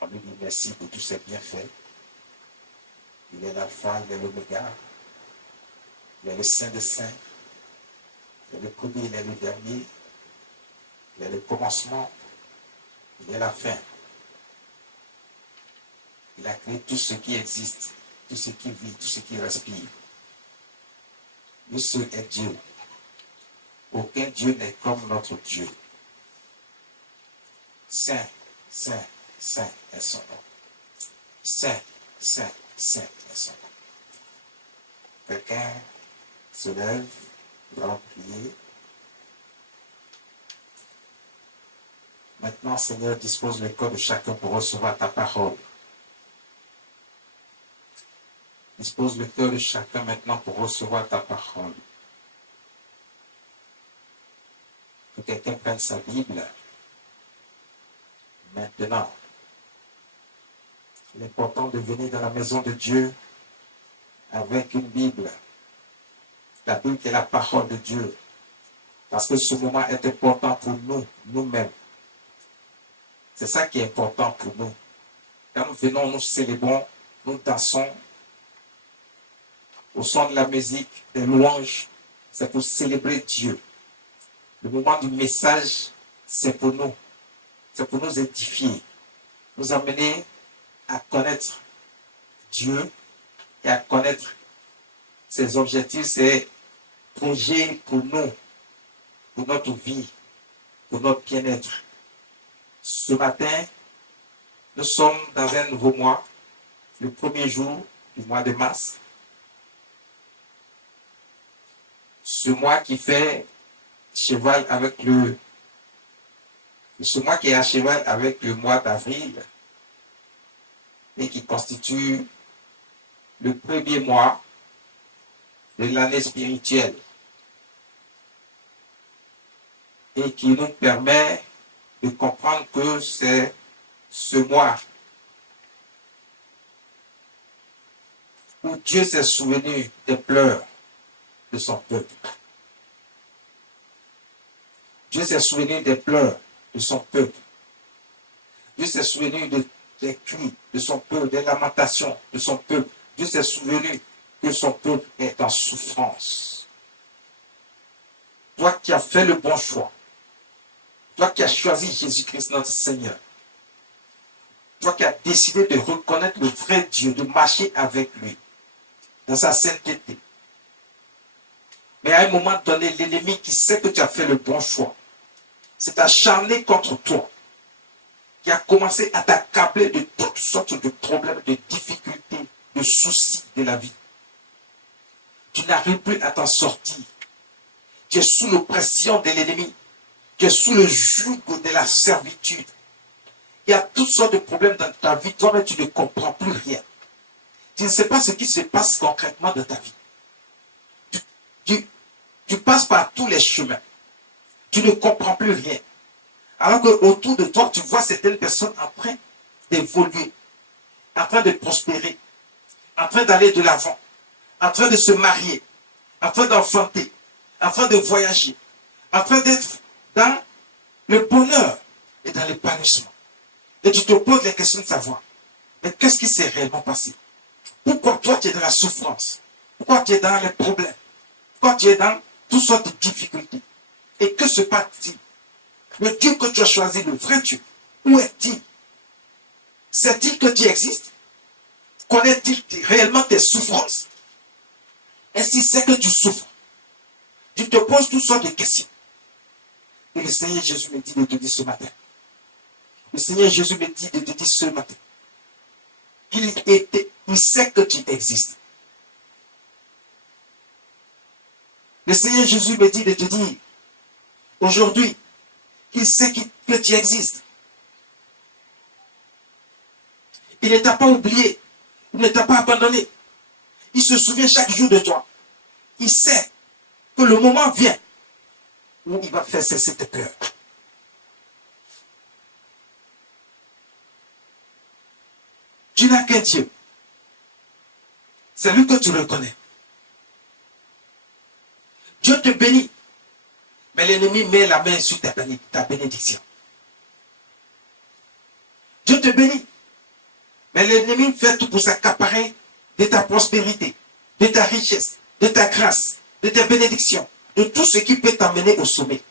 On lui dit merci pour tous ses bienfaits. Il est l'alpha, il est l'oméga. Il est le saint des saints. Il est le premier, il est le dernier. Il est le commencement. Il est la fin. Il a créé tout ce qui existe, tout ce qui vit, tout ce qui respire. Lui seul est Dieu. Aucun Dieu n'est comme notre Dieu. Saint, saint, saint est son nom. Saint, saint, saint est son nom. Quelqu'un se lève, va prier. Maintenant, Seigneur, dispose le cœur de chacun pour recevoir ta parole. Dispose le cœur de chacun maintenant pour recevoir ta parole. Que quelqu'un prenne sa Bible. Maintenant, il est important de venir dans la maison de Dieu avec une Bible. La Bible est la parole de Dieu. Parce que ce moment est important pour nous, nous-mêmes. C'est ça qui est important pour nous. Quand nous venons, nous célébrons, nous dansons au son de la musique, des louanges. C'est pour célébrer Dieu. Le moment du message, c'est pour nous. C'est pour nous édifier. Nous amener à connaître Dieu et à connaître ses objectifs, ses projets pour nous, pour notre vie, pour notre bien-être. Ce matin, nous sommes dans un nouveau mois, le premier jour du mois de mars. Ce mois qui fait cheval avec ce mois qui est à cheval avec le mois d'avril et qui constitue le premier mois de l'année spirituelle et qui nous permet de comprendre que c'est ce mois où Dieu s'est souvenu des pleurs de son peuple. Dieu s'est souvenu des pleurs de son peuple. Dieu s'est souvenu des cris de son peuple, des lamentations de son peuple. Dieu s'est souvenu que son peuple est en souffrance. Toi qui as fait le bon choix, toi qui as choisi Jésus-Christ notre Seigneur, toi qui as décidé de reconnaître le vrai Dieu, de marcher avec lui dans sa sainteté. Mais à un moment donné, l'ennemi qui sait que tu as fait le bon choix, s'est acharné contre toi, qui a commencé à t'accabler de toutes sortes de problèmes, de difficultés, de soucis de la vie. Tu n'arrives plus à t'en sortir. Tu es sous l'oppression de l'ennemi. Tu es sous le joug de la servitude. Il y a toutes sortes de problèmes dans ta vie. Toi-même, tu ne comprends plus rien. Tu ne sais pas ce qui se passe concrètement dans ta vie. Tu passes par tous les chemins. Tu ne comprends plus rien. Alors qu'autour de toi, tu vois certaines personnes en train d'évoluer, en train de prospérer, en train d'aller de l'avant, en train de se marier, en train d'enfanter, en train de voyager, en train d'être dans le bonheur et dans l'épanouissement. Et tu te poses les questions de savoir, mais qu'est-ce qui s'est réellement passé? Pourquoi toi tu es dans la souffrance? Pourquoi tu es dans les problèmes? Pourquoi tu es dans toutes sortes de difficultés? Et que se passe-t-il? Le Dieu que tu as choisi, le vrai Dieu, où est-il? Sait-il que tu existes? Connaît-il réellement tes souffrances? Est-ce qu'il sait que tu souffres? Tu te poses toutes sortes de questions. Et le Seigneur Jésus me dit de te dire ce matin. Le Seigneur Jésus me dit de te dire ce matin qu'il sait que tu existes. Le Seigneur Jésus me dit de te dire aujourd'hui qu'il sait que tu existes. Il ne t'a pas oublié. Il ne t'a pas abandonné. Il se souvient chaque jour de toi. Il sait que le moment vient où il va faire cesser tes pleurs. Tu n'as qu'un Dieu. C'est lui que tu reconnais. Dieu te bénit. Mais l'ennemi met la main sur ta bénédiction. Dieu te bénit. Mais l'ennemi fait tout pour s'accaparer de ta prospérité, de ta richesse, de ta grâce, de tes bénédictions, de tout ce qui peut t'emmener au sommet.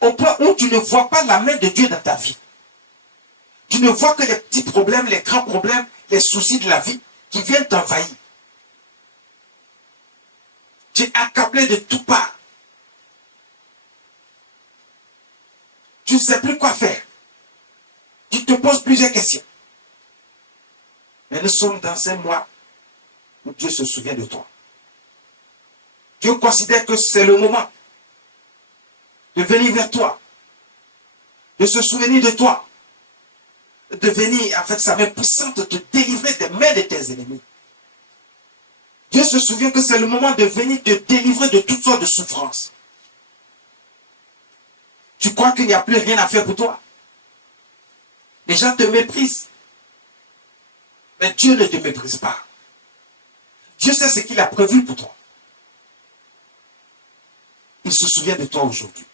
Au point où tu ne vois pas la main de Dieu dans ta vie. Tu ne vois que les petits problèmes, les grands problèmes, les soucis de la vie qui viennent t'envahir. Tu es accablé de toutes parts. Tu ne sais plus quoi faire. Tu te poses plusieurs questions. Mais nous sommes dans un mois où Dieu se souvient de toi. Dieu considère que c'est le moment de venir vers toi, de se souvenir de toi, de venir avec sa main puissante te délivrer des mains de tes ennemis. Dieu se souvient que c'est le moment de venir te délivrer de toutes sortes de souffrances. Tu crois qu'il n'y a plus rien à faire pour toi. Les gens te méprisent. Mais Dieu ne te méprise pas. Dieu sait ce qu'il a prévu pour toi. Il se souvient de toi aujourd'hui.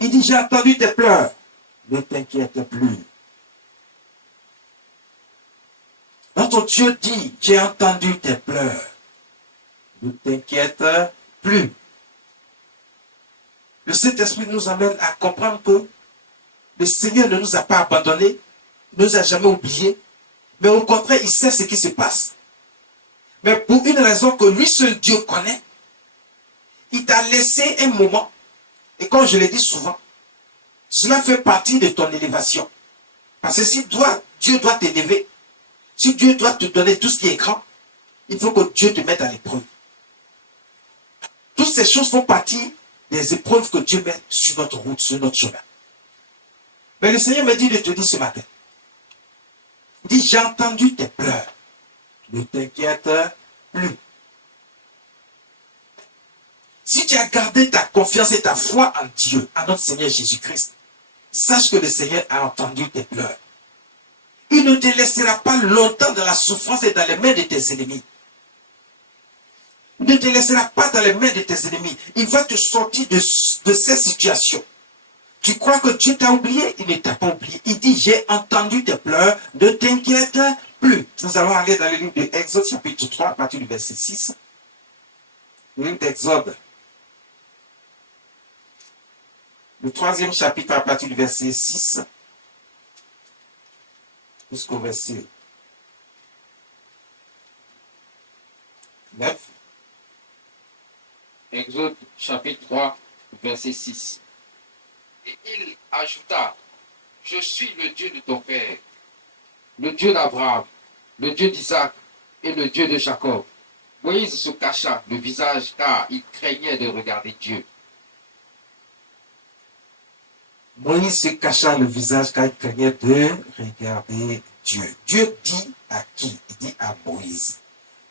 Il dit, j'ai entendu tes pleurs. Ne t'inquiète plus. Notre Dieu dit, j'ai entendu tes pleurs. Ne t'inquiète plus. Le Saint-Esprit nous amène à comprendre que le Seigneur ne nous a pas abandonnés, ne nous a jamais oubliés, mais au contraire, il sait ce qui se passe. Mais pour une raison que lui seul Dieu connaît, il t'a laissé un moment, et comme je l'ai dit souvent, cela fait partie de ton élévation. Parce que si Dieu doit t'élever, si Dieu doit te donner tout ce qui est grand, il faut que Dieu te mette à l'épreuve. Toutes ces choses font partie des épreuves que Dieu met sur notre route, sur notre chemin. Mais le Seigneur me dit de te dire ce matin, il dit, j'ai entendu tes pleurs. Ne t'inquiète plus. Si tu as gardé ta confiance et ta foi en Dieu, en notre Seigneur Jésus-Christ, sache que le Seigneur a entendu tes pleurs. Il ne te laissera pas longtemps dans la souffrance et dans les mains de tes ennemis. Il ne te laissera pas dans les mains de tes ennemis. Il va te sortir de ces situations. Tu crois que Dieu t'a oublié? Il ne t'a pas oublié. Il dit, j'ai entendu tes pleurs, ne t'inquiète plus. Nous allons aller dans le livre de Exode, chapitre 3, à partir du verset 6. Le livre d'Exode. Le 3e chapitre, à partir du verset 6. Jusqu'au verset 9. Exode chapitre 3, verset 6. Et il ajouta, je suis le Dieu de ton père, le Dieu d'Abraham, le Dieu d'Isaac et le Dieu de Jacob. Moïse se cacha le visage car il craignait de regarder Dieu. Moïse se cacha le visage car il craignait de regarder Dieu. Dieu dit à qui? Il dit à Moïse.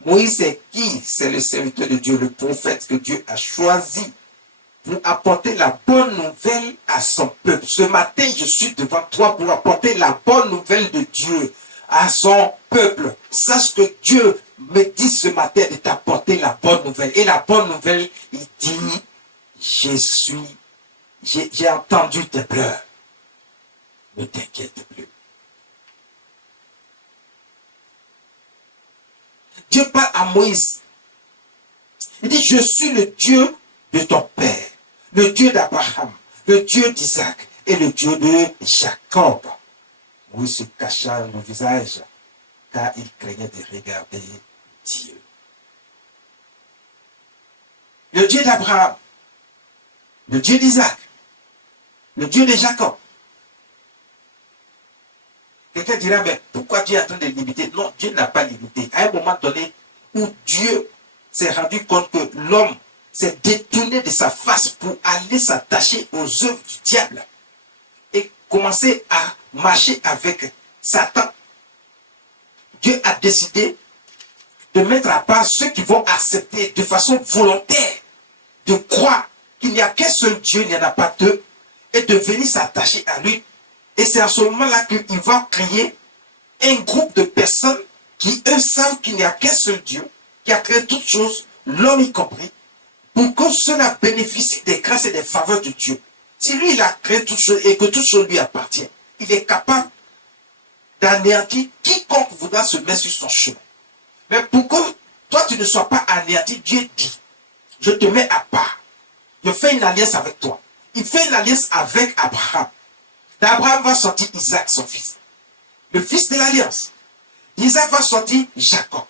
Moïse c'est qui? C'est le serviteur de Dieu, le prophète que Dieu a choisi pour apporter la bonne nouvelle à son peuple. Ce matin, je suis devant toi pour apporter la bonne nouvelle de Dieu à son peuple. Sache que Dieu me dit ce matin de t'apporter la bonne nouvelle. Et la bonne nouvelle, il dit, j'ai entendu tes pleurs. Ne t'inquiète plus. Dieu parle à Moïse. Il dit, je suis le Dieu de ton père, le Dieu d'Abraham, le Dieu d'Isaac et le Dieu de Jacob. Moïse se cacha le visage car il craignait de regarder Dieu. Le Dieu d'Abraham, le Dieu d'Isaac, le Dieu de Jacob. Quelqu'un dira, mais pourquoi Dieu est en train de limiter? Non, Dieu n'a pas limité. À un moment donné où Dieu s'est rendu compte que l'homme s'est détourné de sa face pour aller s'attacher aux œuvres du diable et commencer à marcher avec Satan, Dieu a décidé de mettre à part ceux qui vont accepter de façon volontaire de croire qu'il n'y a qu'un seul Dieu, il n'y en a pas deux, et de venir s'attacher à lui. Et c'est à ce moment-là qu'il va créer un groupe de personnes qui, eux, savent qu'il n'y a qu'un seul Dieu, qui a créé toutes choses, l'homme y compris, pour que cela bénéficie des grâces et des faveurs de Dieu. Si lui, il a créé toutes choses et que toutes choses lui appartiennent, il est capable d'anéantir quiconque voudra se mettre sur son chemin. Mais pour que toi, tu ne sois pas anéanti, Dieu dit, je te mets à part. Je fais une alliance avec toi. Il fait une alliance avec Abraham. D'Abraham va sortir Isaac, son fils. Le fils de l'alliance. Isaac va sortir Jacob.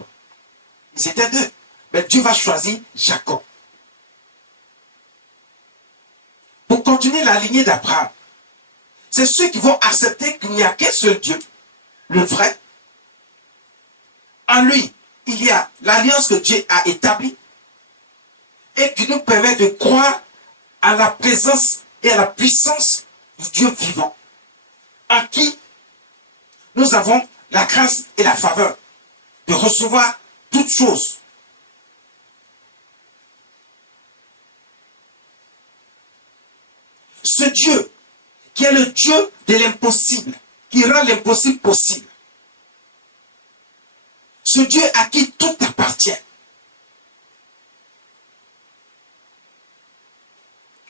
Ils étaient deux. Mais Dieu va choisir Jacob. Pour continuer la lignée d'Abraham, c'est ceux qui vont accepter qu'il n'y a qu'un seul Dieu, le vrai. En lui, il y a l'alliance que Dieu a établie et qui nous permet de croire à la présence et à la puissance du Dieu vivant, en qui nous avons la grâce et la faveur de recevoir toutes choses. Ce Dieu, qui est le Dieu de l'impossible, qui rend l'impossible possible. Ce Dieu à qui tout appartient.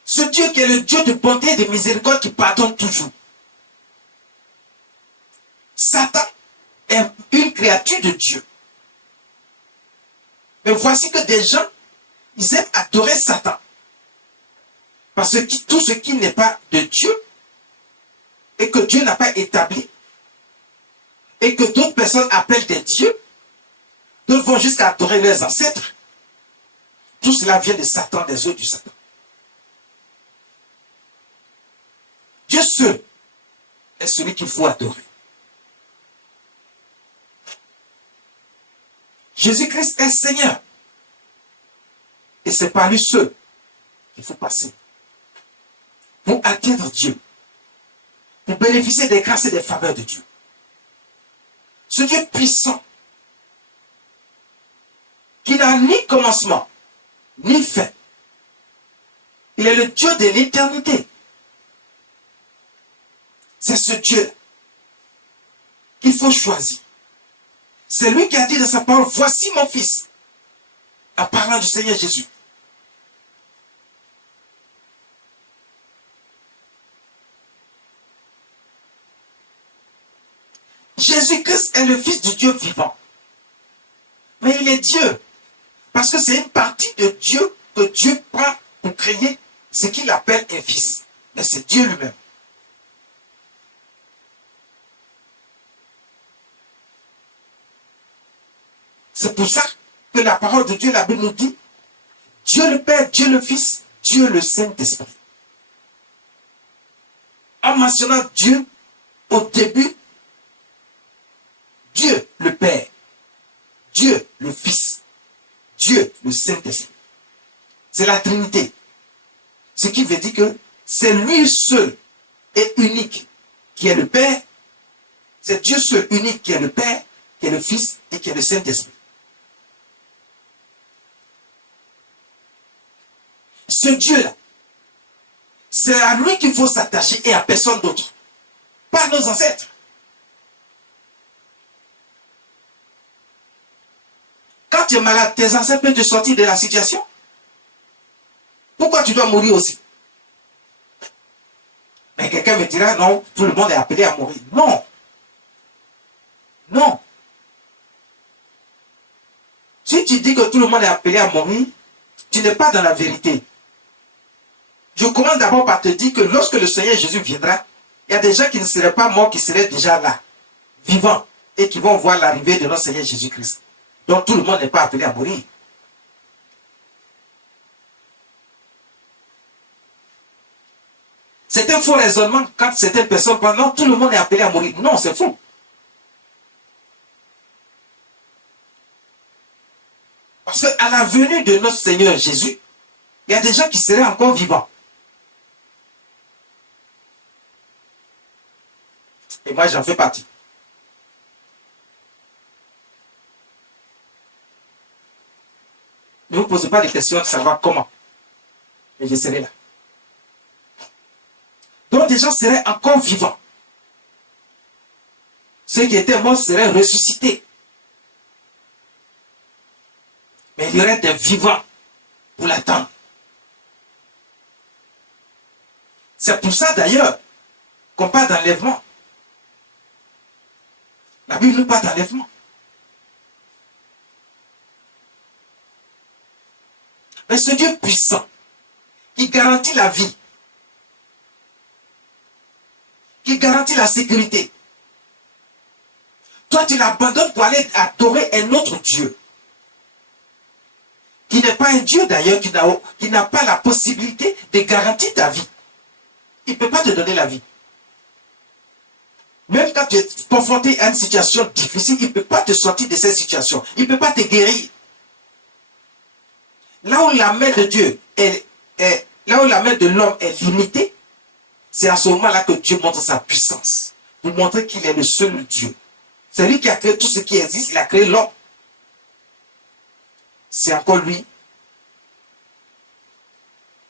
Ce Dieu qui est le Dieu de bonté et de miséricorde qui pardonne toujours. Satan est une créature de Dieu. Mais voici que des gens, ils aiment adorer Satan. Parce que tout ce qui n'est pas de Dieu, et que Dieu n'a pas établi, et que d'autres personnes appellent des dieux, d'autres vont jusqu'à adorer leurs ancêtres. Tout cela vient de Satan, des œuvres du Satan. Dieu seul est celui qu'il faut adorer. Jésus-Christ est Seigneur. Et c'est par lui seul qu'il faut passer. Pour atteindre Dieu. Pour bénéficier des grâces et des faveurs de Dieu. Ce Dieu puissant, qui n'a ni commencement, ni fin. Il est le Dieu de l'éternité. C'est ce Dieu qu'il faut choisir. C'est lui qui a dit dans sa parole, voici mon fils, en parlant du Seigneur Jésus. Jésus-Christ est le Fils du Dieu vivant. Mais il est Dieu. Parce que c'est une partie de Dieu que Dieu prend pour créer ce qu'il appelle un fils. Mais c'est Dieu lui-même. C'est pour ça que la parole de Dieu, la Bible nous dit, Dieu le Père, Dieu le Fils, Dieu le Saint-Esprit. En mentionnant Dieu au début, Dieu le Père, Dieu le Fils, Dieu le Saint-Esprit. C'est la Trinité. Ce qui veut dire que c'est lui seul et unique qui est le Père. C'est Dieu seul unique qui est le Père, qui est le Fils et qui est le Saint-Esprit. Ce Dieu-là, c'est à lui qu'il faut s'attacher et à personne d'autre. Pas à nos ancêtres. Quand tu es malade, tes ancêtres peuvent te sortir de la situation. Pourquoi tu dois mourir aussi? Mais quelqu'un me dira, non, tout le monde est appelé à mourir. Non. Non. Si tu dis que tout le monde est appelé à mourir, tu n'es pas dans la vérité. Je commence d'abord par te dire que lorsque le Seigneur Jésus viendra, il y a des gens qui ne seraient pas morts, qui seraient déjà là, vivants, et qui vont voir l'arrivée de notre Seigneur Jésus-Christ. Donc tout le monde n'est pas appelé à mourir. C'est un faux raisonnement quand certaines personnes pensent non, tout le monde est appelé à mourir. Non, c'est faux. Parce qu'à la venue de notre Seigneur Jésus, il y a des gens qui seraient encore vivants. Et moi, j'en fais partie. Ne vous posez pas de questions de savoir comment. Mais je serai là. Donc, des gens seraient encore vivants. Ceux qui étaient morts seraient ressuscités. Mais il y aurait des vivants pour l'attendre. C'est pour ça d'ailleurs qu'on parle d'enlèvement. La Bible nous parle d'enlèvement. Mais ce Dieu puissant, qui garantit la vie, qui garantit la sécurité, toi tu l'abandonnes pour aller adorer un autre Dieu, qui n'est pas un Dieu d'ailleurs, qui n'a pas la possibilité de garantir ta vie. Il ne peut pas te donner la vie. Même quand tu es confronté à une situation difficile, il ne peut pas te sortir de cette situation. Il ne peut pas te guérir. Là où la main de Dieu là où la main de l'homme est limitée, c'est à ce moment-là que Dieu montre sa puissance. Pour montrer qu'il est le seul Dieu. C'est lui qui a créé tout ce qui existe, il a créé l'homme. C'est encore lui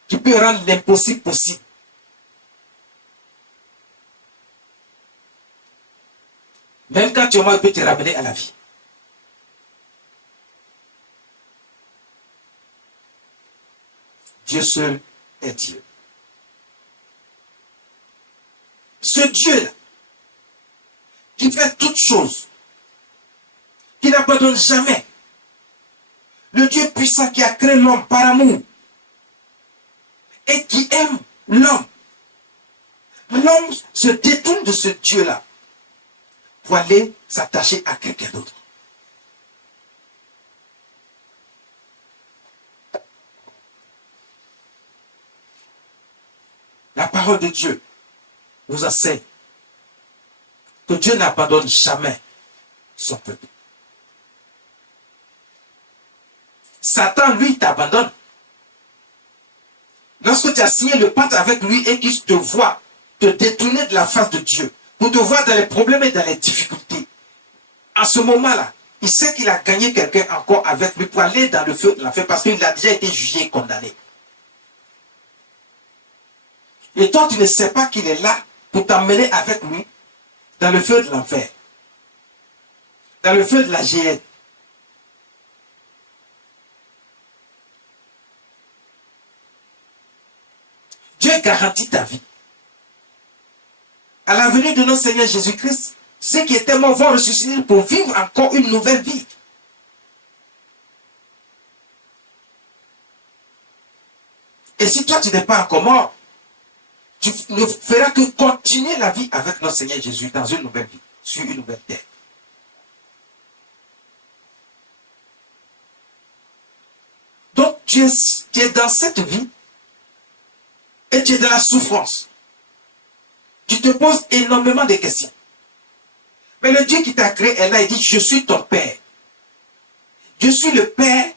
qui peut rendre l'impossible possible. Même quand tu es mort, il peut te ramener à la vie. Dieu seul est Dieu. Ce Dieu-là, qui fait toutes choses, qui n'abandonne jamais, le Dieu puissant qui a créé l'homme par amour et qui aime l'homme, l'homme se détourne de ce Dieu-là pour aller s'attacher à quelqu'un d'autre. La parole de Dieu nous enseigne que Dieu n'abandonne jamais son peuple. Satan, lui, t'abandonne. Lorsque tu as signé le pacte avec lui et qu'il te voit te détourner de la face de Dieu, pour te voir dans les problèmes et dans les difficultés, à ce moment-là, il sait qu'il a gagné quelqu'un encore avec lui pour aller dans le feu de l'enfer parce qu'il a déjà été jugé et condamné. Et toi, tu ne sais pas qu'il est là pour t'emmener avec lui dans le feu de l'enfer, dans le feu de la géhenne. Dieu garantit ta vie. À la venue de notre Seigneur Jésus-Christ, ceux qui étaient morts vont ressusciter pour vivre encore une nouvelle vie. Et si toi, tu n'es pas encore mort, tu ne feras que continuer la vie avec notre Seigneur Jésus dans une nouvelle vie, sur une nouvelle terre. Donc, tu es dans cette vie et tu es dans la souffrance. Tu te poses énormément de questions. Mais le Dieu qui t'a créé est là et dit, je suis ton Père. Je suis le Père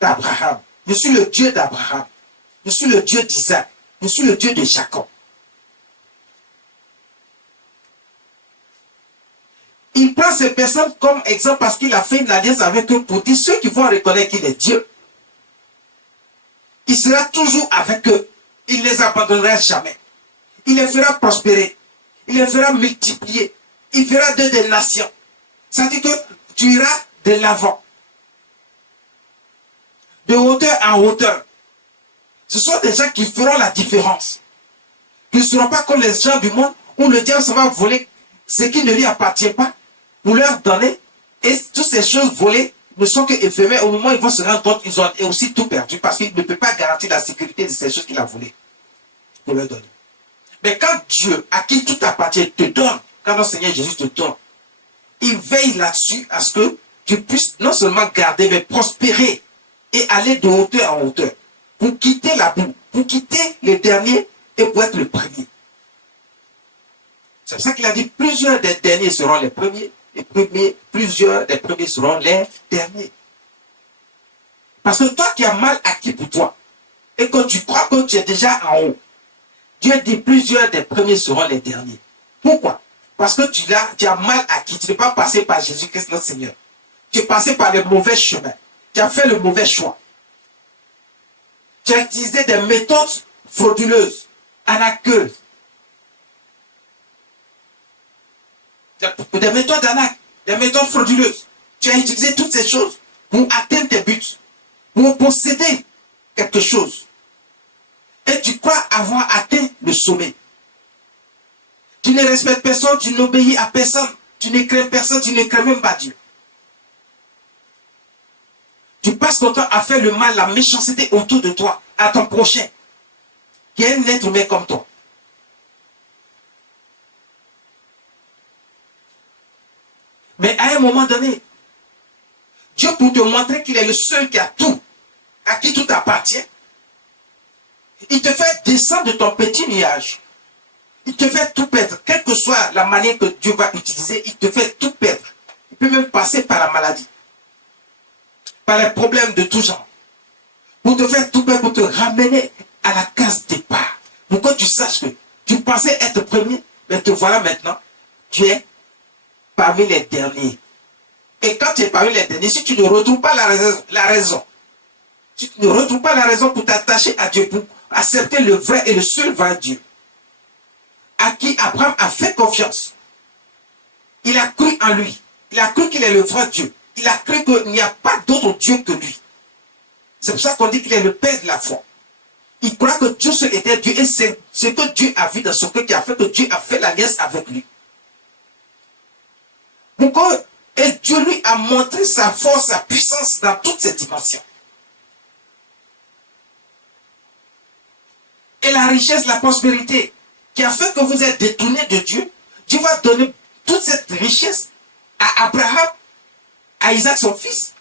d'Abraham. Je suis le Dieu d'Abraham. Je suis le Dieu d'Isaac. Je suis le Dieu de Jacob. Il prend ces personnes comme exemple parce qu'il a fait une alliance avec eux pour dire ceux qui vont reconnaître qu'il est Dieu, il sera toujours avec eux. Il ne les abandonnera jamais. Il les fera prospérer. Il les fera multiplier. Il fera d'eux des nations. Ça dit que tu iras de l'avant. De hauteur en hauteur. Ce sont des gens qui feront la différence. Qui ne seront pas comme les gens du monde où le diable va voler ce qui ne lui appartient pas pour leur donner. Et toutes ces choses volées ne sont que éphémères. Au moment où ils vont se rendre compte qu'ils ont aussi tout perdu parce qu'il ne peut pas garantir la sécurité de ces choses qu'il a volées pour leur donner. Mais quand Dieu, à qui tout appartient, te donne, quand notre Seigneur Jésus te donne, il veille là-dessus à ce que tu puisses non seulement garder, mais prospérer et aller de hauteur en hauteur pour quitter la boue, pour quitter les derniers et pour être le premier. C'est pour ça qu'il a dit plusieurs des derniers seront les premiers et plusieurs des premiers seront les derniers. Parce que toi qui as mal acquis pour toi et que tu crois que tu es déjà en haut, Dieu dit plusieurs des premiers seront les derniers. Pourquoi? Parce que tu as mal acquis. Tu n'es pas passé par Jésus-Christ notre Seigneur. Tu es passé par le mauvais chemin. Tu as fait le mauvais choix. Tu as utilisé des méthodes frauduleuses, arnaqueuses. Des méthodes d'arnaque, des méthodes frauduleuses. Tu as utilisé toutes ces choses pour atteindre tes buts, pour posséder quelque chose. Et tu crois avoir atteint le sommet. Tu ne respectes personne, tu n'obéis à personne. Tu ne crains personne, tu ne crains même pas Dieu. Tu passes ton temps à faire le mal, la méchanceté autour de toi, à ton prochain, qui est un être humain comme toi. Mais à un moment donné, Dieu, pour te montrer qu'il est le seul qui a tout, à qui tout appartient, il te fait descendre de ton petit nuage. Il te fait tout perdre. Quelle que soit la manière que Dieu va utiliser, il te fait tout perdre. Il peut même passer par la maladie, par les problèmes de tout genre, pour te faire tout perdre, pour te ramener à la case départ. Pour que tu saches que tu pensais être premier, mais te voilà maintenant, tu es parmi les derniers. Et quand tu es parmi les derniers, si tu ne retrouves pas la raison, si tu ne retrouves pas la raison pour t'attacher à Dieu, pour accepter le vrai et le seul vrai Dieu, à qui Abraham a fait confiance, il a cru en lui, il a cru qu'il est le vrai Dieu, il a cru qu'il n'y a pas d'autre Dieu que lui. C'est pour ça qu'on dit qu'il est le père de la foi. Il croit que Dieu seul était Dieu, et c'est ce que Dieu a vu dans son cœur qui a fait que Dieu a fait l'alliance avec lui. Pourquoi? Et Dieu lui a montré sa force, sa puissance dans toutes ses dimensions. Et la richesse, la prospérité, qui a fait que vous êtes détournés de Dieu, Dieu va donner toute cette richesse à Abraham, à Isaac son fils,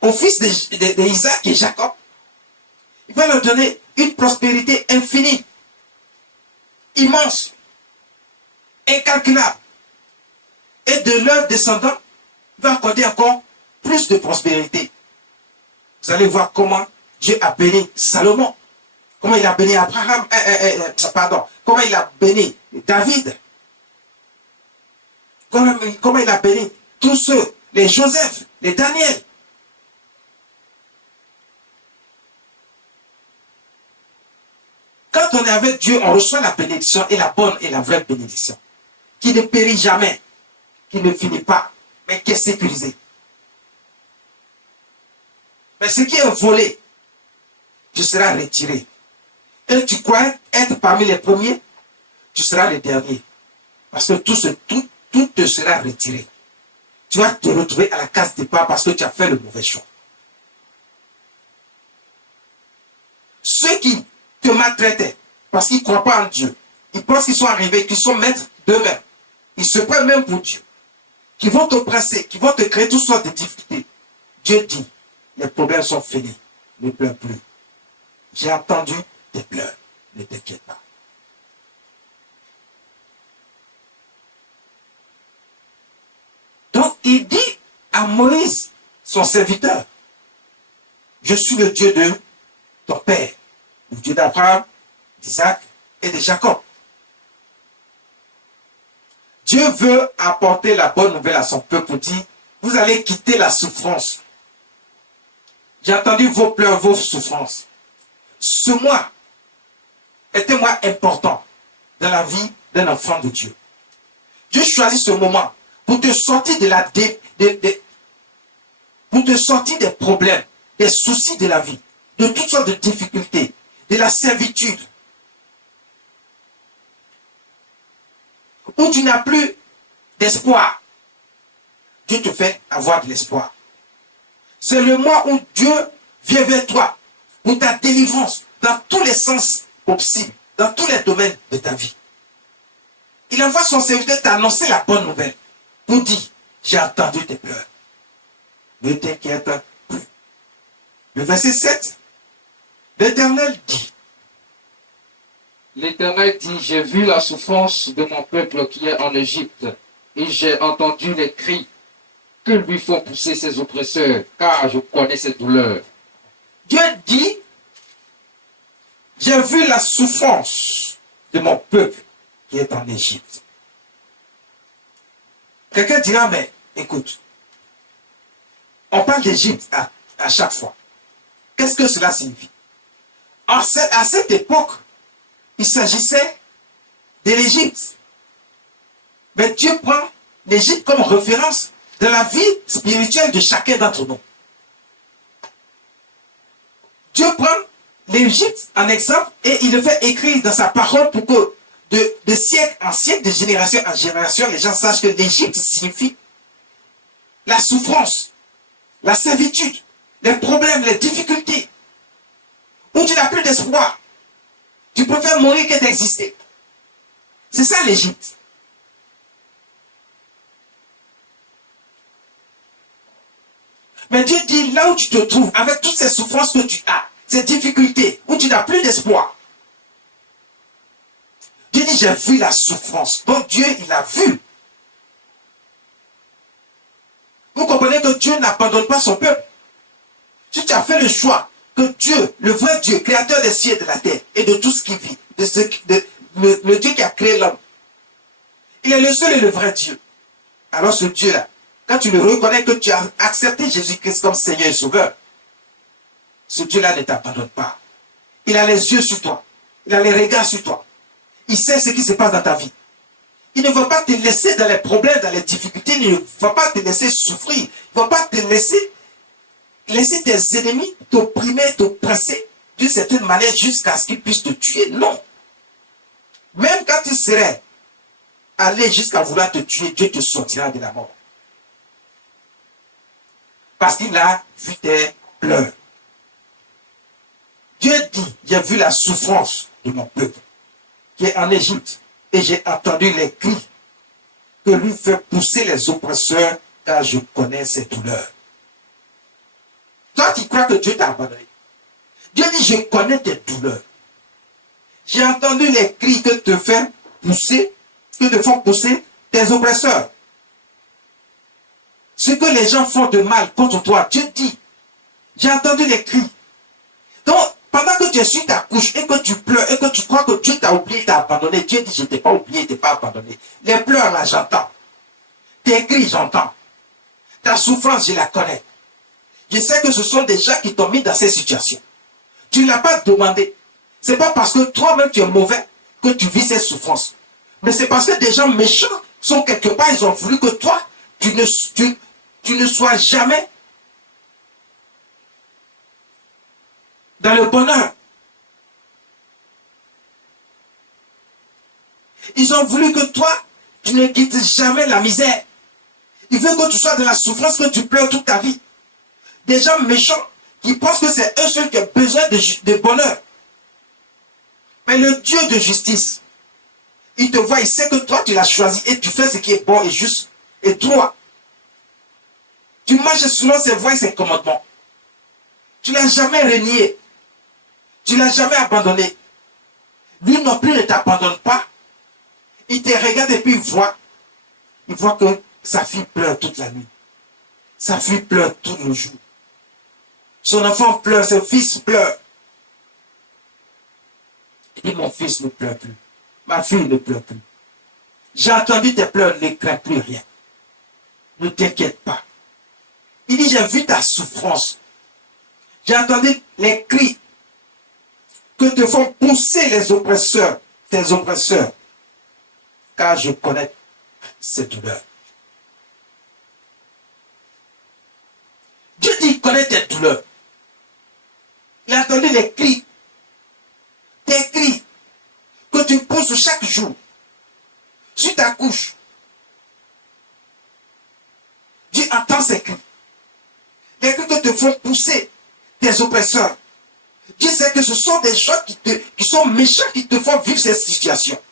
au fils d'Isaac et Jacob. Il va leur donner une prospérité infinie, immense, incalculable. Et de leurs descendants, il va accorder encore plus de prospérité. Vous allez voir comment Dieu a béni Salomon, comment il a béni Abraham, comment il a béni David, comment il a béni tous ceux, les Joseph, les Daniel. Quand on est avec Dieu, on reçoit la bénédiction, et la bonne et la vraie bénédiction, qui ne périt jamais, qui ne finit pas, mais qui est sécurisée. Mais ce qui est volé, tu seras retiré. Et tu crois être parmi les premiers, tu seras le dernier. Parce que tout te sera retiré. Tu vas te retrouver à la case départ parce que tu as fait le mauvais choix. Ceux qui te maltraitaient parce qu'ils ne croient pas en Dieu, ils pensent qu'ils sont arrivés, qu'ils sont maîtres d'eux-mêmes, ils se prennent même pour Dieu, qui vont t'oppresser, qui vont te créer toutes sortes de difficultés. Dieu dit, les problèmes sont finis, ne pleure plus. J'ai entendu tes pleurs, ne t'inquiète pas. Donc il dit à Moïse, son serviteur, je suis le Dieu de ton père, le Dieu d'Abraham, d'Isaac et de Jacob. Dieu veut apporter la bonne nouvelle à son peuple pour dire, vous allez quitter la souffrance. J'ai entendu vos pleurs, vos souffrances. Ce mois est un mois important dans la vie d'un enfant de Dieu. Dieu choisit ce moment pour te sortir pour te sortir des problèmes, des soucis de la vie, de toutes sortes de difficultés, de la servitude, où tu n'as plus d'espoir. Dieu te fait avoir de l'espoir. C'est le mois où Dieu vient vers toi pour ta délivrance dans tous les sens possibles, dans tous les domaines de ta vie. Il envoie son serviteur t'annoncer la bonne nouvelle pour dire, j'ai entendu tes pleurs. Ne t'inquiète plus. Le verset 7, l'Éternel dit. L'Éternel dit, j'ai vu la souffrance de mon peuple qui est en Égypte, et j'ai entendu les cris que lui font pousser ses oppresseurs, car je connais ses douleurs. Dieu dit, j'ai vu la souffrance de mon peuple qui est en Égypte. Quelqu'un dira, mais écoute, on parle d'Égypte à chaque fois. Qu'est-ce que cela signifie? À cette époque, il s'agissait de l'Égypte. Mais Dieu prend l'Égypte comme référence de la vie spirituelle de chacun d'entre nous. Dieu prend l'Égypte en exemple et il le fait écrire dans sa parole pour que de siècle en siècle, de génération en génération, les gens sachent que l'Égypte signifie la souffrance, la servitude, les problèmes, les difficultés, où tu n'as plus d'espoir. Tu préfères mourir que d'exister. C'est ça l'Égypte. Mais Dieu dit, là où tu te trouves, avec toutes ces souffrances que tu as, ces difficultés, où tu n'as plus d'espoir, Dieu dit, j'ai vu la souffrance. Donc Dieu, il a vu. Vous comprenez que Dieu n'abandonne pas son peuple. Si tu as fait le choix que Dieu, le vrai Dieu, créateur des cieux et de la terre, et de tout ce qui vit, le Dieu qui a créé l'homme, il est le seul et le vrai Dieu. Alors ce Dieu-là, quand tu le reconnais que tu as accepté Jésus-Christ comme Seigneur et Sauveur, ce Dieu-là ne t'abandonne pas. Il a les yeux sur toi. Il a les regards sur toi. Il sait ce qui se passe dans ta vie. Il ne va pas te laisser dans les problèmes, dans les difficultés. Il ne va pas te laisser souffrir. Il ne va pas te laisser tes ennemis t'opprimer, t'oppresser d'une certaine manière jusqu'à ce qu'ils puissent te tuer. Non. Même quand tu serais allé jusqu'à vouloir te tuer, Dieu te sortira de la mort. Parce qu'il a vu tes pleurs. Dieu dit, j'ai vu la souffrance de mon peuple qui est en Égypte et j'ai entendu les cris que lui fait pousser les oppresseurs car je connais ses douleurs. Toi, tu crois que Dieu t'a abandonné. Dieu dit, je connais tes douleurs. J'ai entendu les cris que te font pousser tes oppresseurs. Ce que les gens font de mal contre toi, Dieu dit, j'ai entendu les cris. Donc, pendant que tu es sur ta couche et que tu pleures et que tu crois que Dieu t'a oublié, t'a abandonné, Dieu dit, je ne t'ai pas oublié, je ne t'ai pas abandonné. Les pleurs, là, j'entends. Tes cris, j'entends. Ta souffrance, je la connais. Je sais que ce sont des gens qui t'ont mis dans ces situations. Tu ne l'as pas demandé. Ce n'est pas parce que toi-même tu es mauvais que tu vis ces souffrances. Mais c'est parce que des gens méchants sont quelque part, ils ont voulu que toi, tu ne sois jamais dans le bonheur. Ils ont voulu que toi, tu ne quittes jamais la misère. Ils veulent que tu sois dans la souffrance, que tu pleures toute ta vie. Des gens méchants qui pensent que c'est eux seuls qui ont besoin de bonheur. Mais le Dieu de justice, il te voit, il sait que toi, tu l'as choisi et tu fais ce qui est bon et juste et droit. Tu marches selon ses voies et ses commandements. Tu ne l'as jamais renié. Tu ne l'as jamais abandonné. Lui non plus ne t'abandonne pas. Il te regarde et puis il voit que sa fille pleure toute la nuit. Sa fille pleure tout le jour. Son enfant pleure, son fils pleure. Il dit, mon fils ne pleure plus. Ma fille ne pleure plus. J'ai entendu tes pleurs, ne crains plus rien. Ne t'inquiète pas. Il dit, j'ai vu ta souffrance. J'ai entendu les cris que te font pousser les oppresseurs, tes oppresseurs. Car je connais ces douleurs. Dieu dit, il connaît tes douleurs. Il a entendu les cris, tes cris, que tu pousses chaque jour, sur ta couche. Dieu entend ces cris. Les cris que te font pousser tes oppresseurs. Dieu sait que ce sont des gens qui sont méchants, qui te font vivre ces situations.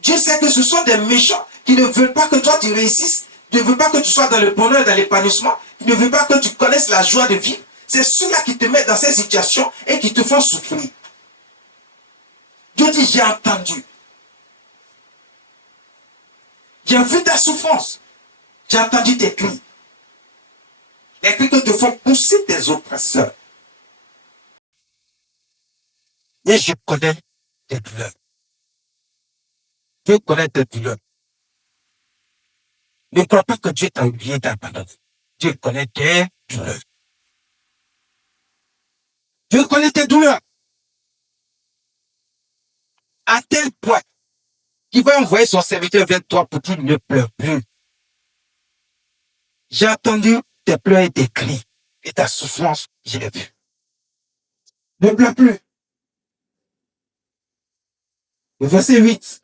Dieu sait que ce sont des méchants qui ne veulent pas que toi tu réussisses, qui ne veulent pas que tu sois dans le bonheur, dans l'épanouissement, qui ne veulent pas que tu connaisses la joie de vivre. C'est ceux-là qui te mettent dans ces situations et qui te font souffrir. Dieu dit, j'ai entendu. J'ai vu ta souffrance. J'ai entendu tes cris. Les cris que te font pousser tes oppresseurs. Et je connais tes douleurs. Dieu connaît tes douleurs. Ne crois pas que Dieu t'a oublié, t'a abandonné. Dieu connaît tes douleurs. Dieu connaît tes douleurs. À tel point qu'il va envoyer son serviteur vers toi pour dire ne pleure plus. J'ai entendu tes pleurs et tes cris et ta souffrance, je l'ai vu. Ne pleure plus. Le verset 8.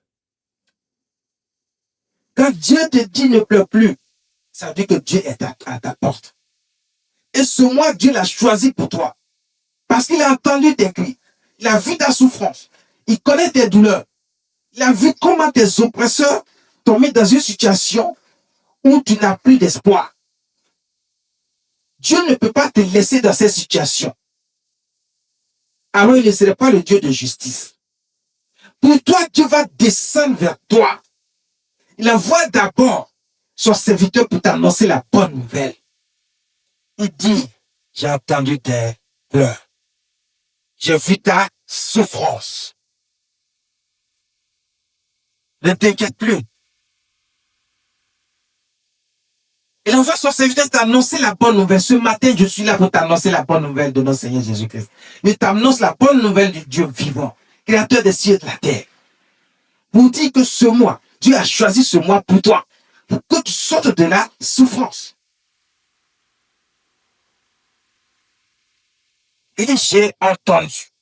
Quand Dieu te dit ne pleure plus, ça veut dire que Dieu est à ta porte. Et ce mois, Dieu l'a choisi pour toi. Parce qu'il a entendu tes cris. Il a vu ta souffrance. Il connaît tes douleurs. Il a vu comment tes oppresseurs t'ont mis dans une situation où tu n'as plus d'espoir. Dieu ne peut pas te laisser dans cette situation. Alors il ne serait pas le Dieu de justice. Pour toi, Dieu va descendre vers toi. Il envoie d'abord son serviteur pour t'annoncer la bonne nouvelle. Il dit, j'ai entendu tes pleurs. J'ai vu ta souffrance. Ne t'inquiète plus. Il envoie son serviteur t'annoncer la bonne nouvelle. Ce matin, je suis là pour t'annoncer la bonne nouvelle de notre Seigneur Jésus-Christ. Il t'annonce la bonne nouvelle du Dieu vivant, créateur des cieux et de la terre. Pour dire que ce mois, Dieu a choisi ce mois pour toi, pour que tu sortes de la souffrance. Il dit, j'ai entendu.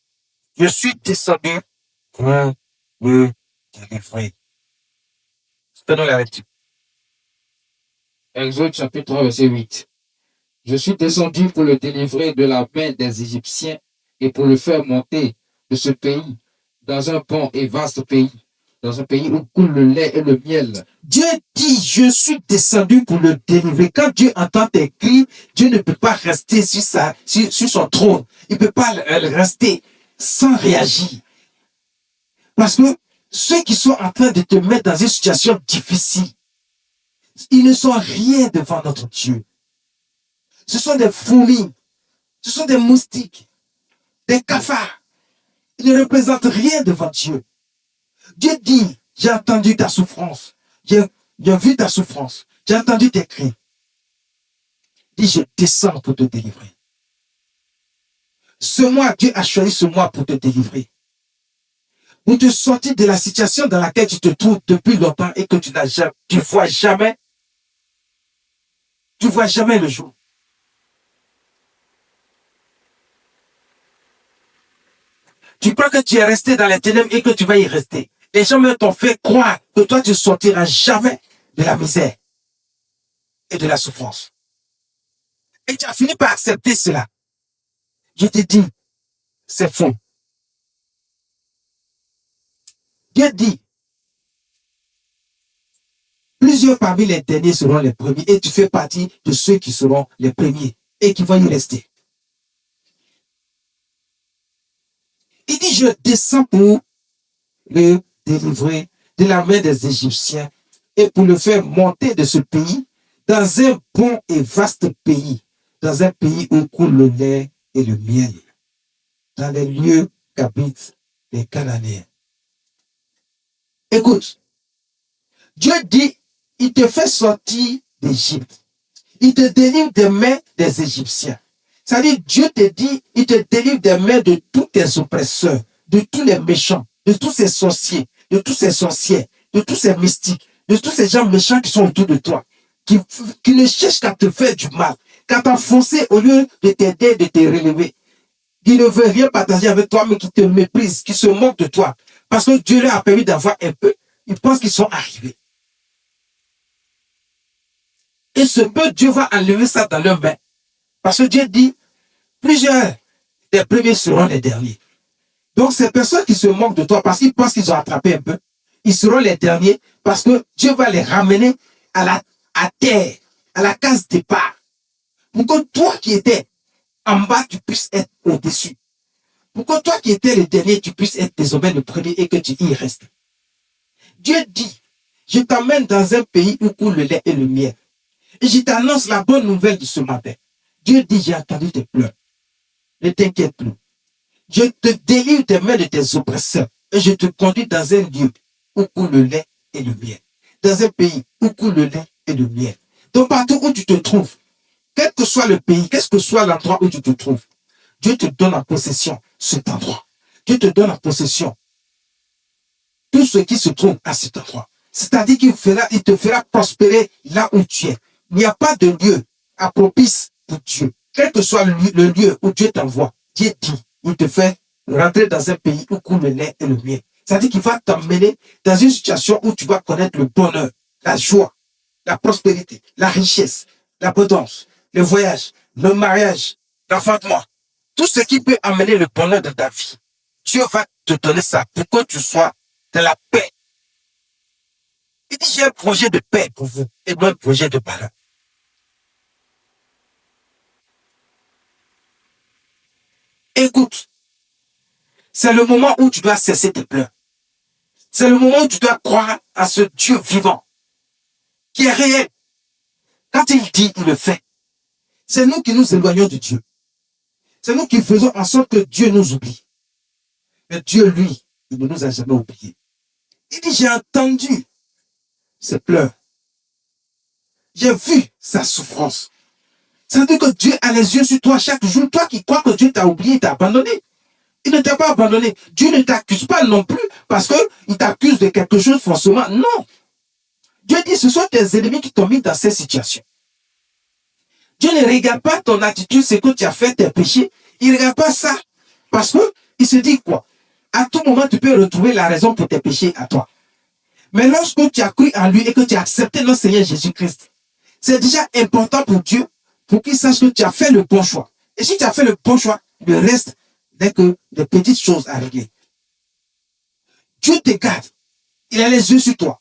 Je suis descendu pour me délivrer. Tenons la lecture. Exode chapitre 3, verset 8. Je suis descendu pour le délivrer de la main des Égyptiens et pour le faire monter de ce pays dans un bon et vaste pays, dans un pays où coule le lait et le miel. Dieu dit, je suis descendu pour le délivrer. Quand Dieu entend tes cris, Dieu ne peut pas rester sur son trône. Il ne peut pas rester sans réagir. Parce que ceux qui sont en train de te mettre dans une situation difficile, ils ne sont rien devant notre Dieu. Ce sont des fourmis, ce sont des moustiques, des cafards. Ils ne représentent rien devant Dieu. Dieu dit, j'ai entendu ta souffrance, j'ai vu ta souffrance, j'ai entendu tes cris. Il dit, je descends pour te délivrer. Ce mois, Dieu a choisi ce mois pour te délivrer. Pour te sortir de la situation dans laquelle tu te trouves depuis longtemps et que tu vois jamais le jour. Tu crois que tu es resté dans les ténèbres et que tu vas y rester. Les gens me t'ont fait croire que toi, tu ne sortiras jamais de la misère et de la souffrance. Et tu as fini par accepter cela. Je te dis, c'est faux. Dieu dit, plusieurs parmi les derniers seront les premiers et tu fais partie de ceux qui seront les premiers et qui vont y rester. Il dit, je descends pour le délivrer de la main des Égyptiens et pour le faire monter de ce pays dans un bon et vaste pays, dans un pays où coule le lait et le miel, dans les lieux qu'habitent les Cananéens. Écoute, Dieu dit, il te fait sortir d'Égypte. Il te délivre des mains des Égyptiens. C'est-à-dire, Dieu te dit, il te délivre des mains de tous tes oppresseurs, de tous les méchants, de tous ces sorciers, de tous ces sorcières, de tous ces mystiques, de tous ces gens méchants qui sont autour de toi, qui ne cherchent qu'à te faire du mal, qu'à t'enfoncer au lieu de t'aider, de te relever, qui ne veut rien partager avec toi, mais qui te méprise, qui se moque de toi. Parce que Dieu leur a permis d'avoir un peu, ils pensent qu'ils sont arrivés. Et ce peu, Dieu va enlever ça dans leurs mains. Parce que Dieu dit, plusieurs des premiers seront les derniers. Donc, ces personnes qui se moquent de toi parce qu'ils pensent qu'ils ont attrapé un peu, ils seront les derniers parce que Dieu va les ramener à terre, à la case départ. Pour que toi qui étais en bas, tu puisses être au-dessus. Pour que toi qui étais le dernier, tu puisses être désormais le premier et que tu y restes. Dieu dit, je t'emmène dans un pays où coule le lait et le miel. Et je t'annonce la bonne nouvelle de ce matin. Dieu dit, j'ai entendu tes pleurs. Ne t'inquiète plus. Je te délivre des mains de tes oppresseurs et je te conduis dans un lieu où coule le lait et le miel. Dans un pays où coule le lait et le miel. Donc partout où tu te trouves, quel que soit le pays, quel que soit l'endroit où tu te trouves, Dieu te donne en possession cet endroit. Dieu te donne en possession tout ce qui se trouve à cet endroit. C'est-à-dire qu'il te fera prospérer là où tu es. Il n'y a pas de lieu propice pour Dieu. Quel que soit le lieu où Dieu t'envoie, Dieu dit, il te fait rentrer dans un pays où coule le lait et le miel. C'est-à-dire qu'il va t'emmener dans une situation où tu vas connaître le bonheur, la joie, la prospérité, la richesse, l'abondance, le voyage, le mariage, l'enfantement. Tout ce qui peut amener le bonheur dans ta vie. Dieu va te donner ça pour que tu sois dans la paix. Il dit, j'ai un projet de paix pour vous et non un projet de malheur. Écoute, c'est le moment où tu dois cesser tes pleurs. C'est le moment où tu dois croire à ce Dieu vivant, qui est réel. Quand il dit, il le fait. C'est nous qui nous éloignons de Dieu. C'est nous qui faisons en sorte que Dieu nous oublie. Mais Dieu, lui, il ne nous a jamais oubliés. Il dit, j'ai entendu ses pleurs. J'ai vu sa souffrance. Ça veut dire que Dieu a les yeux sur toi chaque jour. Toi qui crois que Dieu t'a oublié, t'a abandonné. Il ne t'a pas abandonné. Dieu ne t'accuse pas non plus parce qu'il t'accuse de quelque chose forcément. Non. Dieu dit, ce sont tes ennemis qui t'ont mis dans cette situation. Dieu ne regarde pas ton attitude, ce que tu as fait, tes péchés. Il ne regarde pas ça. Parce qu'il se dit quoi? À tout moment, tu peux retrouver la raison pour tes péchés à toi. Mais lorsque tu as cru en lui et que tu as accepté notre Seigneur Jésus-Christ, c'est déjà important pour Dieu pour qu'il sache que tu as fait le bon choix. Et si tu as fait le bon choix, le reste n'est que des petites choses à régler. Dieu te garde. Il a les yeux sur toi.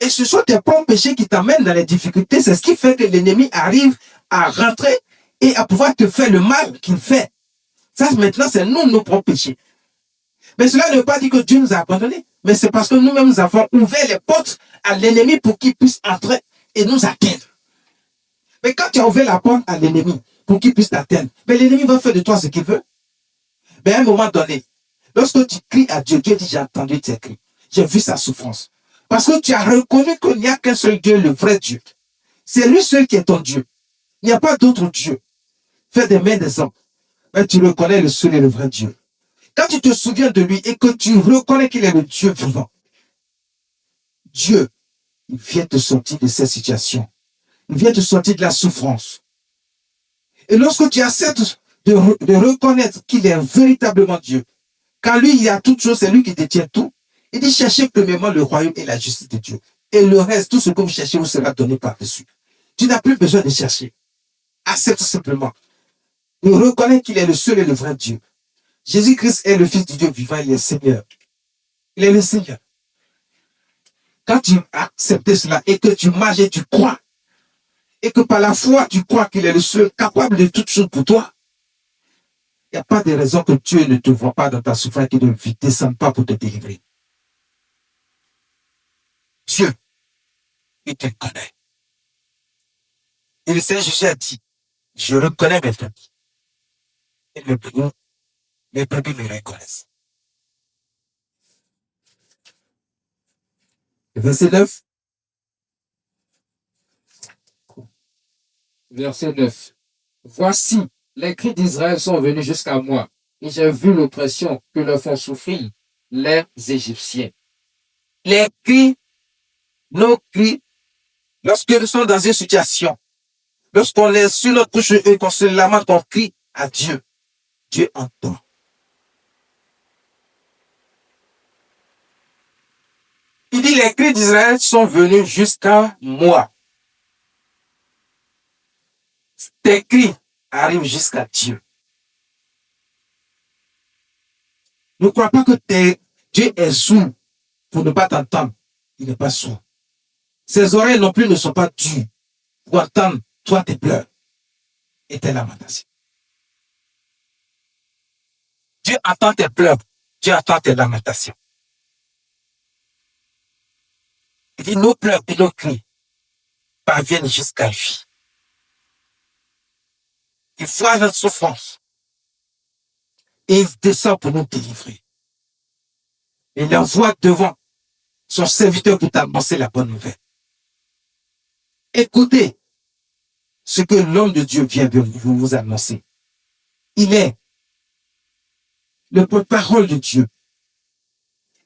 Et ce sont tes propres péchés qui t'amènent dans les difficultés. C'est ce qui fait que l'ennemi arrive à rentrer et à pouvoir te faire le mal qu'il fait. Ça, maintenant, c'est nous, nos propres péchés. Mais cela ne veut pas dire que Dieu nous a abandonnés. Mais c'est parce que nous-mêmes, nous avons ouvert les portes à l'ennemi pour qu'il puisse entrer et nous atteindre. Mais quand tu as ouvert la porte à l'ennemi pour qu'il puisse t'atteindre, mais l'ennemi va faire de toi ce qu'il veut. Mais à un moment donné, lorsque tu cries à Dieu, Dieu dit, j'ai entendu tes cris. J'ai vu sa souffrance. Parce que tu as reconnu qu'il n'y a qu'un seul Dieu, le vrai Dieu. C'est lui seul qui est ton Dieu. Il n'y a pas d'autre Dieu. Fait des mains des hommes. Mais tu reconnais le seul et le vrai Dieu. Quand tu te souviens de lui et que tu reconnais qu'il est le Dieu vivant, Dieu, il vient te sortir de cette situation. Il vient te sortir de la souffrance. Et lorsque tu acceptes de reconnaître qu'il est véritablement Dieu, quand lui, il y a toute chose, c'est lui qui détient tout, il dit cherchez premièrement le royaume et la justice de Dieu. Et le reste, tout ce que vous cherchez, vous sera donné par-dessus. Tu n'as plus besoin de chercher. Accepte simplement. Il reconnaît qu'il est le seul et le vrai Dieu. Jésus-Christ est le Fils du Dieu vivant, il est Seigneur. Il est le Seigneur. Quand tu acceptes cela et que tu marches et tu crois, et que par la foi tu crois qu'il est le seul capable de toutes choses pour toi, il n'y a pas de raison que Dieu ne te voit pas dans ta souffrance et ne descende pas pour te délivrer. Dieu, il te connaît. Et le Seigneur Jésus a dit, je reconnais mes brebis. Et mes brebis me reconnaissent. Verset 9. Verset 9. Voici, les cris d'Israël sont venus jusqu'à moi, et j'ai vu l'oppression que leur font souffrir les Égyptiens. Les cris, nos cris, lorsque nous sommes dans une situation, lorsqu'on est sur notre couche et qu'on se lamente, qu'on crie à Dieu, Dieu entend. Il dit, les cris d'Israël sont venus jusqu'à moi. Tes cris arrivent jusqu'à Dieu. Ne crois pas que Dieu est sourd pour ne pas t'entendre. Il n'est pas sourd. Ses oreilles non plus ne sont pas dures pour entendre toi tes pleurs et tes lamentations. Dieu entend tes pleurs. Dieu entend tes lamentations. Il dit, nos pleurs et nos cris parviennent jusqu'à lui. Il voit notre souffrance. Et il descend pour nous délivrer. Il envoie devant son serviteur pour t'annoncer la bonne nouvelle. Écoutez ce que l'homme de Dieu vient de vous annoncer. Il est le porte-parole de Dieu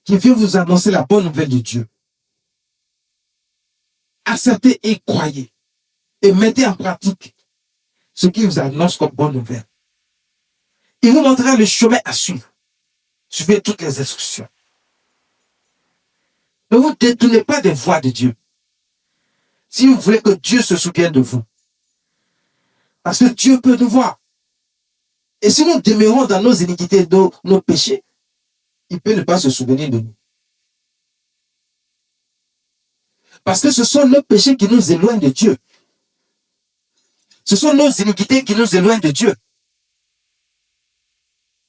qui vient vous annoncer la bonne nouvelle de Dieu. Acceptez et croyez et mettez en pratique ce qu'il vous annonce comme bonne nouvelle. Il vous montrera le chemin à suivre. Suivez toutes les instructions. Ne vous détournez pas des voies de Dieu. Si vous voulez que Dieu se souvienne de vous. Parce que Dieu peut nous voir. Et si nous demeurons dans nos iniquités, nos péchés, il peut ne pas se souvenir de nous. Parce que ce sont nos péchés qui nous éloignent de Dieu. Ce sont nos iniquités qui nous éloignent de Dieu.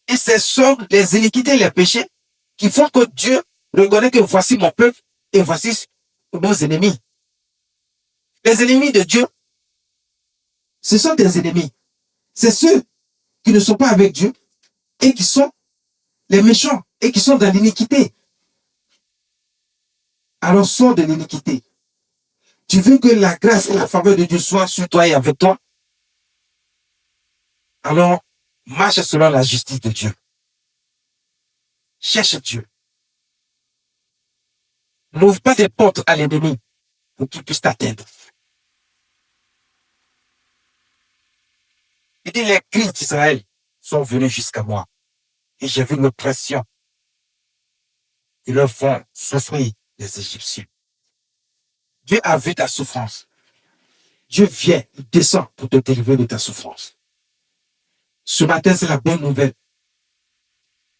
Et ce sont les iniquités et les péchés qui font que Dieu reconnaît que voici mon peuple et voici nos ennemis. Les ennemis de Dieu, ce sont des ennemis. C'est ceux qui ne sont pas avec Dieu et qui sont les méchants et qui sont dans l'iniquité. Alors sors de l'iniquité. Tu veux que la grâce et la faveur de Dieu soient sur toi et avec toi? Alors, marche selon la justice de Dieu. Cherche Dieu. N'ouvre pas des portes à l'ennemi pour qu'il puisse t'atteindre. Il dit, les cris d'Israël sont venus jusqu'à moi. Et j'ai vu l'oppression. Ils leur font souffrir les Égyptiens. Dieu a vu ta souffrance. Dieu vient, il descend pour te délivrer de ta souffrance. Ce matin, c'est la bonne nouvelle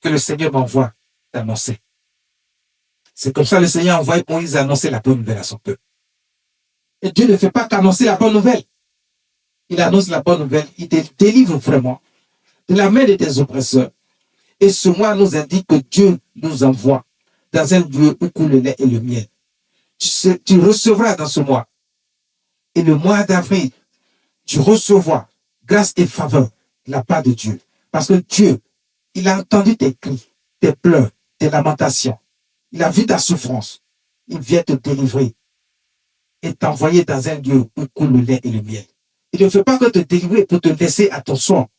que le Seigneur m'envoie d'annoncer. C'est comme ça que le Seigneur a envoyé Moïse annoncer la bonne nouvelle à son peuple. Et Dieu ne fait pas qu'annoncer la bonne nouvelle. Il annonce la bonne nouvelle, il te délivre vraiment de la main de tes oppresseurs. Et ce mois nous indique que Dieu nous envoie dans un lieu où coule le lait et le miel. Tu recevras dans ce mois. Et le mois d'avril, tu recevras grâce et faveur de la part de Dieu. Parce que Dieu, il a entendu tes cris, tes pleurs, tes lamentations. Il a vu ta souffrance. Il vient te délivrer et t'envoyer dans un lieu où coule le lait et le miel. Il ne fait pas que te délivrer pour te laisser à ton sort,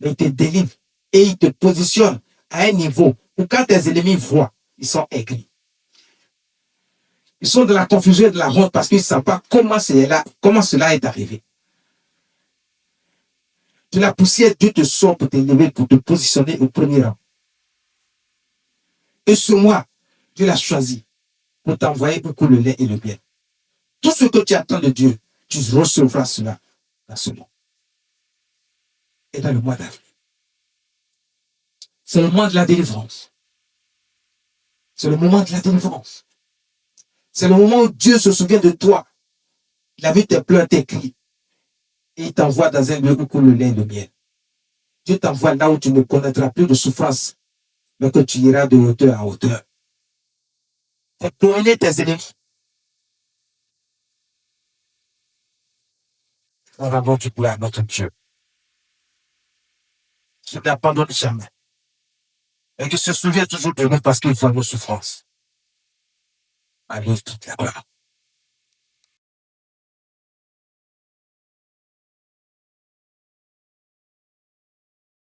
mais il te délivre et il te positionne à un niveau où quand tes ennemis voient, ils sont aigris. Ils sont de la confusion et de la honte parce qu'ils ne savent pas comment cela est arrivé. De la poussière, Dieu te sort pour t'élever, pour te positionner au premier rang. Et ce mois, Dieu l'a choisi pour t'envoyer beaucoup le lait et le miel. Tout ce que tu attends de Dieu, tu recevras cela dans ce mois. Et dans le mois d'avril. C'est le mois de la délivrance. C'est le moment de la délivrance. C'est le moment où Dieu se souvient de toi. Il a vu tes pleurs, tes cris. Et il t'envoie dans un lieu où coule le lait et le miel. Dieu t'envoie là où tu ne connaîtras plus de souffrance, mais que tu iras de hauteur en hauteur. Pour dominer tes ennemis. Nous rendons du gloire à notre Dieu. Qui n'abandonne jamais. Et qui se souvient toujours de nous parce qu'il voit nos souffrances. À lui toute la gloire.